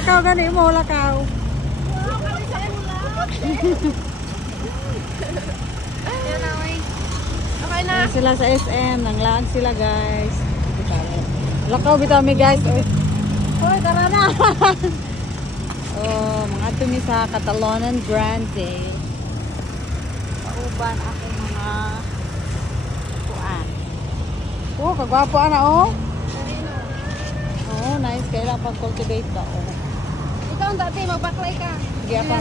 Lakaw gani mo, lakaw. Okay na. Ayan sila sa SM. Nanglaan sila guys. Lakaw bitami guys. Hoy, tara na. Oh, mga tumi sa Catalonan Grande. Pauban ako mga kuan. Oh, kagwapo ana oh. Oh, nice. Kailangan pag-cultivate ka oh. Ikaw ang dati, magbaklay ka. Sige pa.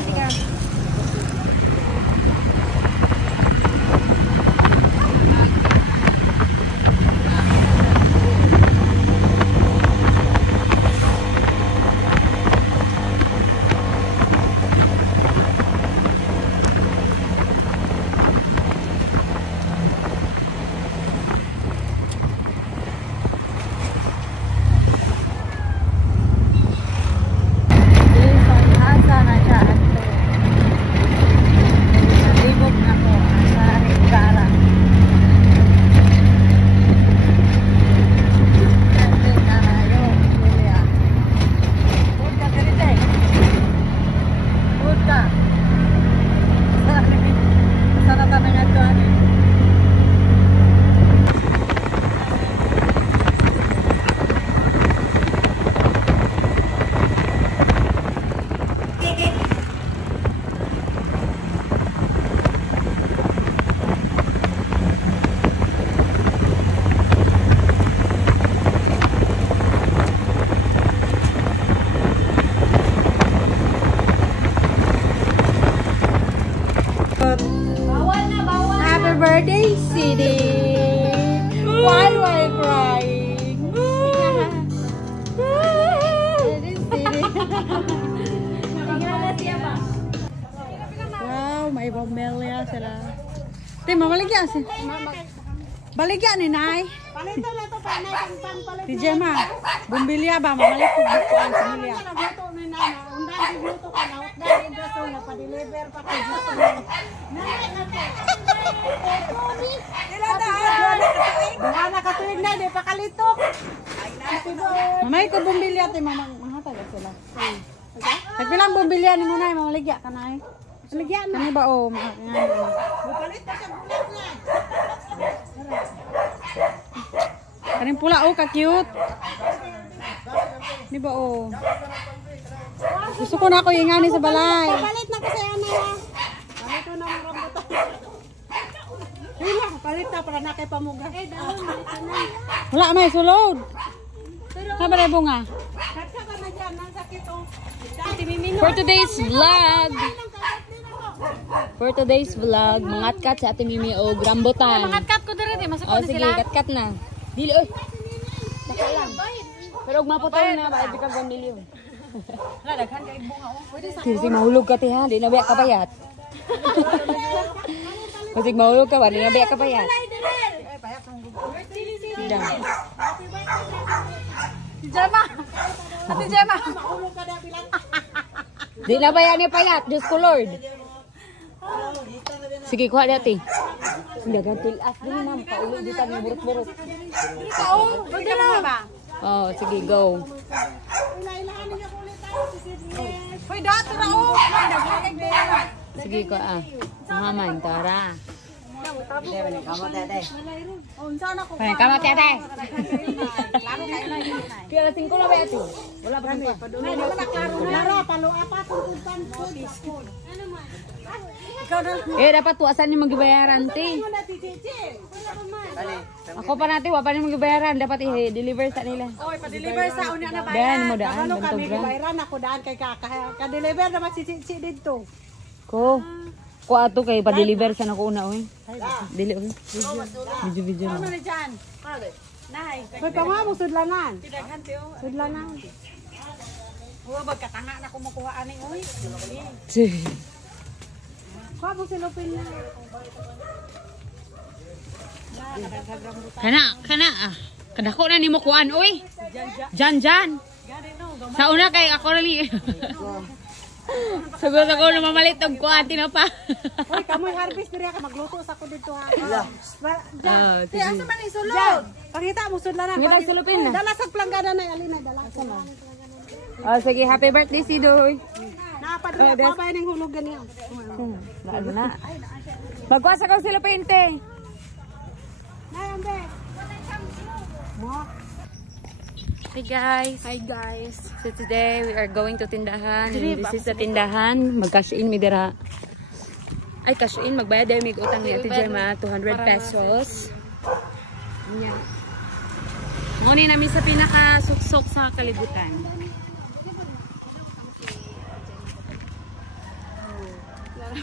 Happy birthday, City! Why are you crying? Wow, may pamilya sila. Te, mamaligyan si. Baligyan ni Nay. Palito na ito, panay kang pampalit. Di Gemma, bumbilya ba? Mamalik po buko ang pamilya. Nagluto ni Nana. Undan sigluto ka na. Dahil daso na pa-deliver pa kay Juto. Nanay na to. Wala na katuig na. Di pa kalitok. Mamay ko bumbilya te, mahatag sila. Nagbilang bumbilya ni mo Nay, mamaligya ka Nay. Maligyan na. Ano ba o? Bupalit pa sa bulat na. Kaning pula oh, ka-cute. Di ba oh? Gusto ko na ako ingani sa balay. Palit na kasi ano ha. Palito na ang rambutan. Hila, palit na para na kay pamuga. Eh, dahon, palit na. Wala may sulod. Saan ba na bunga? Katsa ka na dyan, nang sakit o. For today's vlog. For today's vlog, mangatkat sa Ate Mimi o rambutan. Mangatkat ko dito, masuk Oh, sige, katkat na. Dili, oy. Saka lang. Pero huwag maputol na, bakit di ka 1 million. Daghan kay bunga o. Pwede sa Kasi mahulog ka, tiha. Di na biyak ka payat. Kasi mahulog ka ba, di na biyak ka payat. Sidang. Si Gemma. Ate Gemma. Maulog ka na bilang. Di na ba yan payat? Diyos ko Lord. Sige, kuha dati. Hindi, gantil. Di na ma'am, paulog dito ng buruk-buruk. Oo, pwede na ba? Oh, sige, go. Hoy, dato na o. Sige, kuha. Maman, tara. Pwede ka matete. Kaya lasing ko na ba ito? Wala pa rin pa. May naman naklaro na. Laro, palo, apat, tungkutan, food. Eh, dapat tuwasan yung magbayaran, te. Ako pa natin, wapa yung magbayaran. Dapat i-deliver sa nila. Oy, pa-deliver sa una na bayan. Bayan mo daan, Ano kami, ganito, gibayran ako daan kay ka-deliver naman si dito. Ko. Ko ato kay pa-deliver sa nako una, oy. Dili, oy. Video Ano na. na dyan? Nay. Hoy, pangawa mo, sudlanan. Sudlanan. Huwag magkatanga na kumukuha ani, oy. Kuha mo silupin na. Kana ah. Kadako na nimo kuan, oy. Jan. Sa una kay ako rali. Sagot ako na mamalit og kuan tinapa. Oy, kamoy harvest diri ka magluto sa ko dito ha. sige. Asa man isulod? Pangita mo sudlanan. Ngita silupin na. Dala sa planggana na alina dala sa man. Oh, sige, happy birthday si Doy. Napadala ko ba yung hulog ganyan? Lalo na. Magkwasa ka sila painte. Hi guys. Hi guys. So today we are going to tindahan. And this is the tindahan. Mag-cash in mi dira. Ay, cash in. Magbayad daw may utang ni Ate Gemma. 200 pesos. Ngunit namin sa pinaka-suksok sa kalibutan.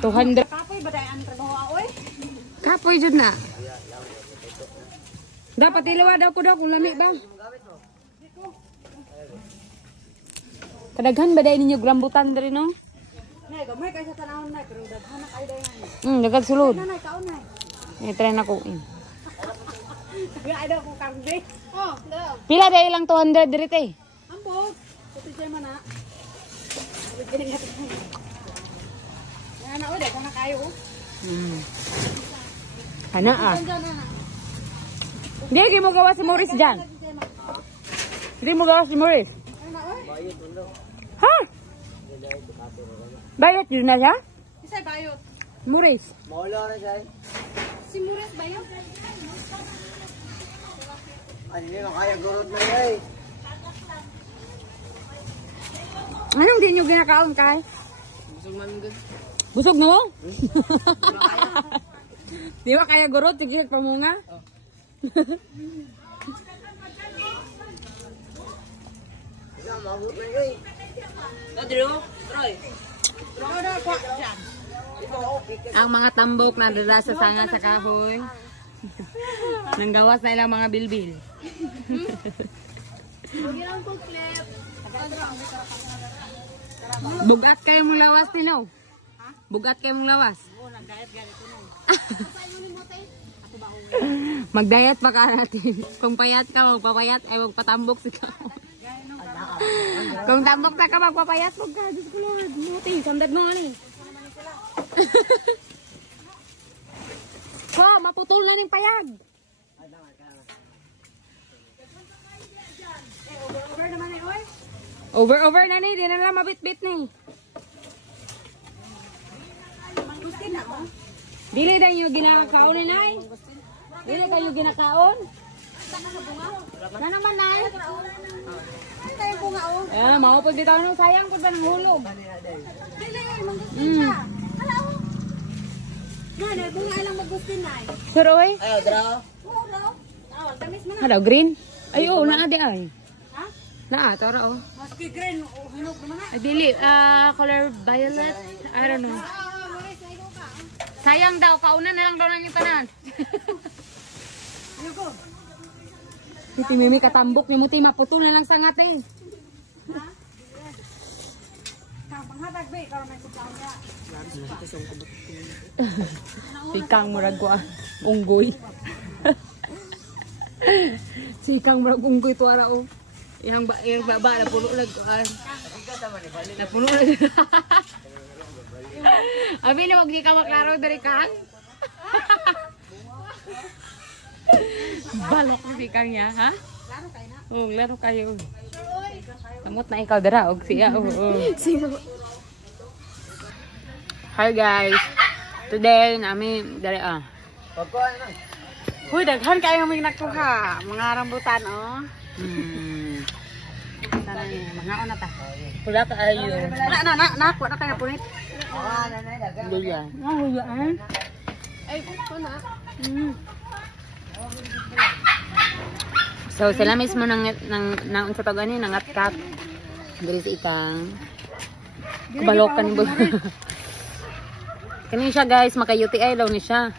$200. Kapoy ba tayo ang trabaho oy? Kapoy jud na. Dapat ilawa daw ko daw kung lami ba. Kadaghan ba dahil ninyo grambutan diri no? Nay, gamay kay sa tanawon nay pero daghan na kay dayon. Daghan sulod. Nay, kaon nay. Try na ko. Ay daw ko kangge. Oh, daw. Pila dahil lang 200 diri te? Ambog. Ito siya man na. Ana oy, daghan na kayo. Ana ah. Hindi mo gawa si Morris dyan. Hindi mo gawa si Morris. Ha? Bayot yun na siya? Isay bayot. Morris. Maulo na siya. Si Muret bayot. Ano yun, kaya gurot na yun. Anong di nyo ginakaon kay? Busog man good. Busog na mo? Di ba kaya gurot? Sige, pamunga? Isa, mahut na yun. Ang mga tambok na dala sa sanga sa kahoy. Nanggawas na ilang mga bilbil. Bugat kayo mong lawas, Tino. Bugat kayo mong lawas. Magdayat pa ka natin. Kung payat ka, magpapayat, ay magpatambok si ka. Kung tambok na ka, magpapayat, huwag ka. Diyos ko Lord. Muti, sandad mo nga Ko, maputol na ng payag. Over naman ay oy. Over na ni, di na lang mabit-bit ni. Mangustin na oh. Dili na yung ginakaon ni Nay. Dili kayo ginakaon. Na naman nay. Ay tayo bunga oh. Eh, maupod dito nung sayang po ba ng hulog. Dili ay mangustin ka. Hala oh. Nay, bunga lang magustin nay. Sir, oy. Ayaw, dra. Oo daw. Oh, tamis man na. Hello, green? Ay, oo, naa di ay. Ha? Naa, tara, oh. Maski green, hinog naman na. Ay, dili, color violet. I don't know. Muret, ay ko ka. Sayang daw, kauna na lang daw na yung tanan. Ayoko. Titi Mimi katambok ni Muti, maputol na lang sa ngate. Panghatag ba, ikaw may kuplaw niya. Sikang murag ko unggoy. Sikang murag unggoy to ara o. Yang baba na puno lag ko. Na puno lag. Abi na magdi ka maklaro dari kan. Balok ni sikang niya, ha? Laro kayo na. Oh, laro kayo. Kamot na ikaw dara og siya. Sino? Hi guys. Today namin dari Pagkuhan na. Huy, daghan kayo may nakuha. Mga rambutan, oh. Sana ni mga ona ta. Pula ka ayo. Nakuha na kayo na punit. Nanay, daga. Luya. Huya, ay, ko na. So sila mismo nang unsa tawag ani nangatkap. Diri sa ikang kubalokan mo. Kani siya guys, maka-UTI daw ni siya.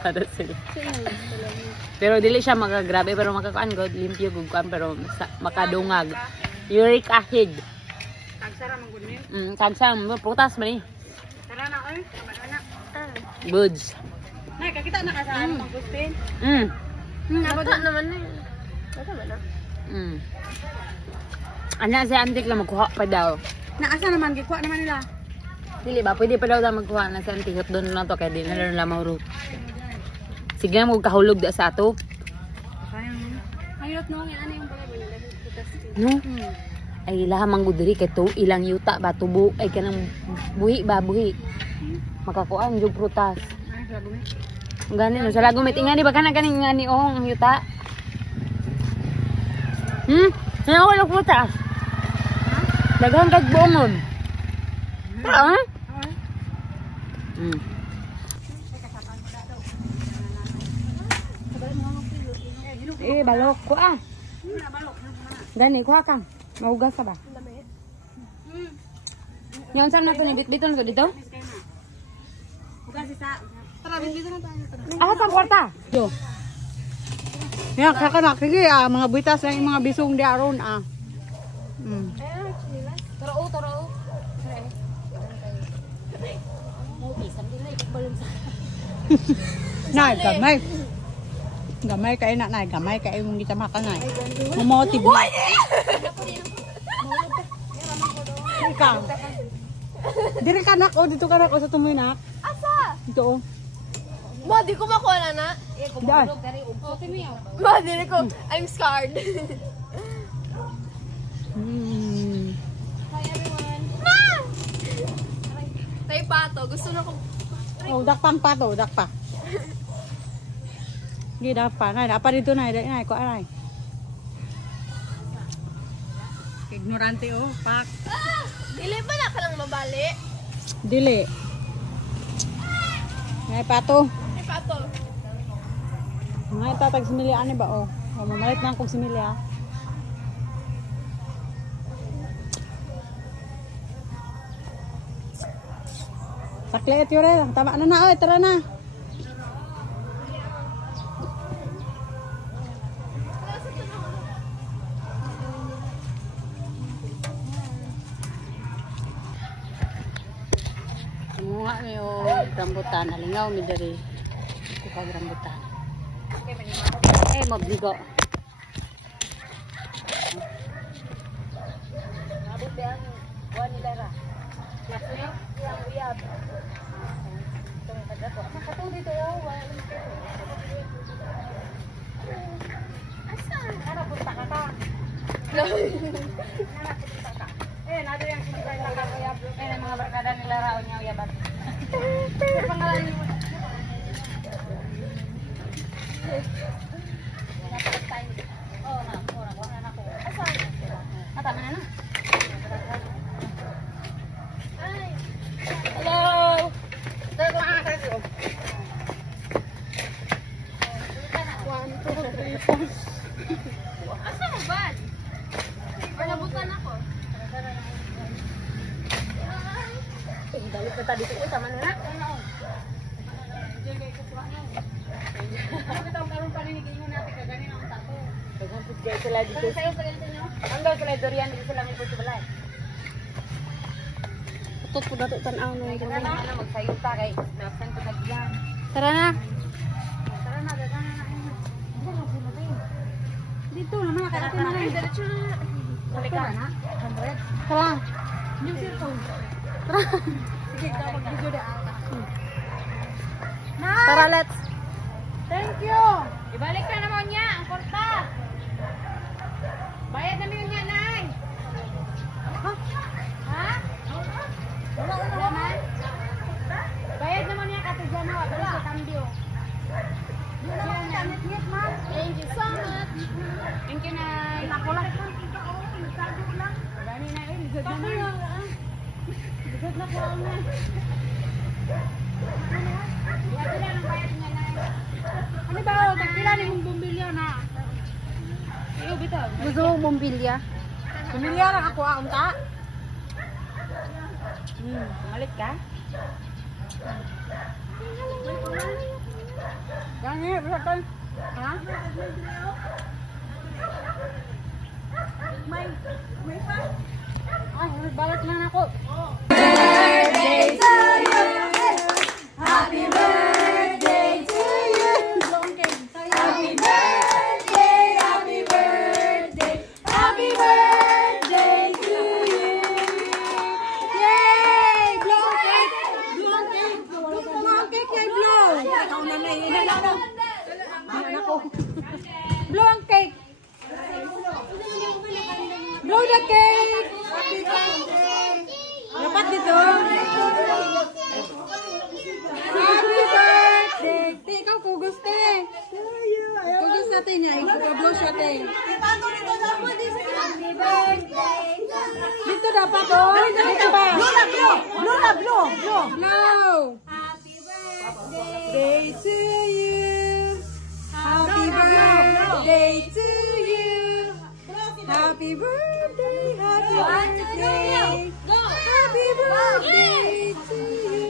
Kada sila. Pero dili siya magagrabe pero makakuan god limpyo gud kuan pero makadungag. Uric acid. Tagsara man gud ni. Tagsam prutas man ni. Tara na oy, anak. Goods. Nay, kakita na ka sa ano Agustin. Bata naman na. Bata ba na? Ana si antik lang magkuha pa daw. Naasa naman gikuha naman nila. Dili ba pwede pa daw ta magkuha na sa antik hot doon lang to kay di na lang maurot. Sige na mo kahulog da sa ato. Sayang. Hayot no, ani yung pala butas. No? ay lahamang gudiri kay to ilang yuta ba tubo ay kanang buhi ba buhi. Makakuan jug prutas. Gani no sa lagumit ingani ba kana kaning ngani ang yuta. Sino wala prutas? Daghang kag buongon. Ha? Balok ko Gani, kuha kang. Mahugas ka ba? Yung saan na ito? Bit-biton ko dito? Tara, bit-biton na tayo. Ah, saan kwarta? Yo. Yan, kakanak. Sige, mga buitas ng mga bisong di aron, Taro. Nay, gamay. Gamay kayo na, nay. Gamay kayo mong gitamakan, nay. Mamotibo. Ikaw. Diri ka, nak. Dito ka, nak. Sa tumoy, nak. Asa? Dito, Ma, di ko makuha na na. Daan. Ma, di ko. I'm scarred. Hi everyone. Ma! Tay pato, gusto na ko. Oh, dakpang pa to, dakpa. Hindi, dakpa. Nay, dapa dito, nay. Nay, ko aray. Ignorante, pak. Dili ba na ka lang mabali? Dili. Nay, pato. Tay pato. Ngay tatag simili ani ba, mamalit na akong simili, ha. Sakli at yore. Tama na, tara na. Munga mi o rambutan, alingaw mi dari. Kukag rambutan. Mabligo. Abot ba ang kuan ni Dara? Nasuyo? Yang uyab. Itong tagato. Asa ka to dito? Asa? Ara punta ka ka. Nado yung sinibay na kakuyab. Mga barkada nila raon niya uyabat. Pangalan mo. Hello. Asa mo ba? Panabutan ako. Balik na tadi ko sama na. Ano kita karon paniningan natin kaganin ang tato. Daghang pudjay sila dito. Ang daw sila durian dito lang ito balay. Tutot po dato tanaw no. Tara na magsayuta kay nasan ko nagyan. Tara na. Tara na dagan na. Dito naman nakarating na rin. Diretso na. Balik ka na. 100. Tara. Yung cellphone. Sige, mag-video na. Tara, let's. Thank you. Ibalik ka naman niya ang korta. Bayad namin yun niya, Nay. Ha? Wala naman. Bayad naman niya kasi dyan ho. Balik sa kambyo. Thank you so much. Thank you, Nay. Ako lang. Gani na yun. Good na, Nay. Good na po, Nay. Iyato lang ang bayad niya, Nay. Ano ba? Magpila ni mong bumbilya na. Iyo, bitaw. Gusto mong bumbilya? Bumbilya lang ako, unta. Malit ka? Gani, bisa kan? Ha? May pa? Ay, balat lang ako. Happy birthday to you. Happy birthday, happy birthday, happy birthday to you. Yay! Blow cake! Blow cake! Blow cake kay blow! Ikaw na na yun. Blow ang cake! Blow the cake! ate niya. Ikaw-blow siya ate. Dito dapat oh. Dito ba? Blow na, blow. Blow na, blow. Blow. Blow. Day to you. Happy birthday to you. Happy birthday, happy birthday. Happy birthday to you.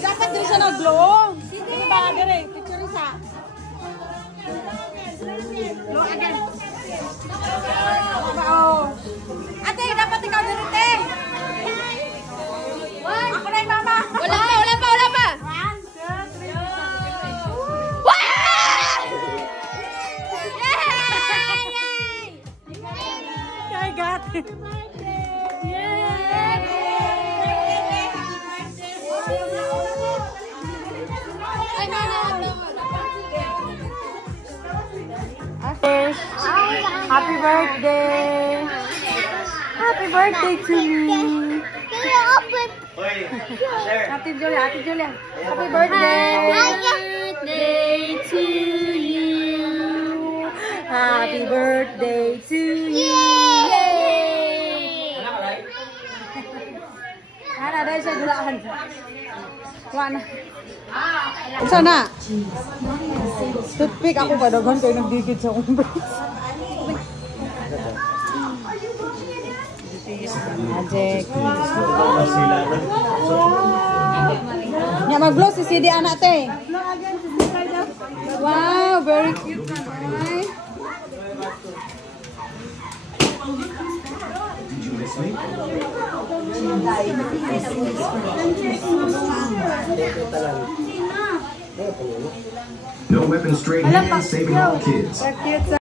Dapat din siya nag-glow. Sige ba, gare? Picture isa. Glow again. Oh. Ate, dapat ikaw din ate. Ako na yung mama. Wala pa, wala pa, wala pa. 1, 2, 3. I got it. Happy birthday! Happy birthday to me! Ate Julia, Ate Julia. Happy birthday! Happy birthday to you. Happy birthday to you! Ana, dahil sa gulaan. Wana. Sana? Toothpick ako ba? Dagan kayo nagdikit sa umbres. Magic. Nya mag-blow si CD anak te. Wow, very cute naman. No weapons straight hands, saving all kids. Cute.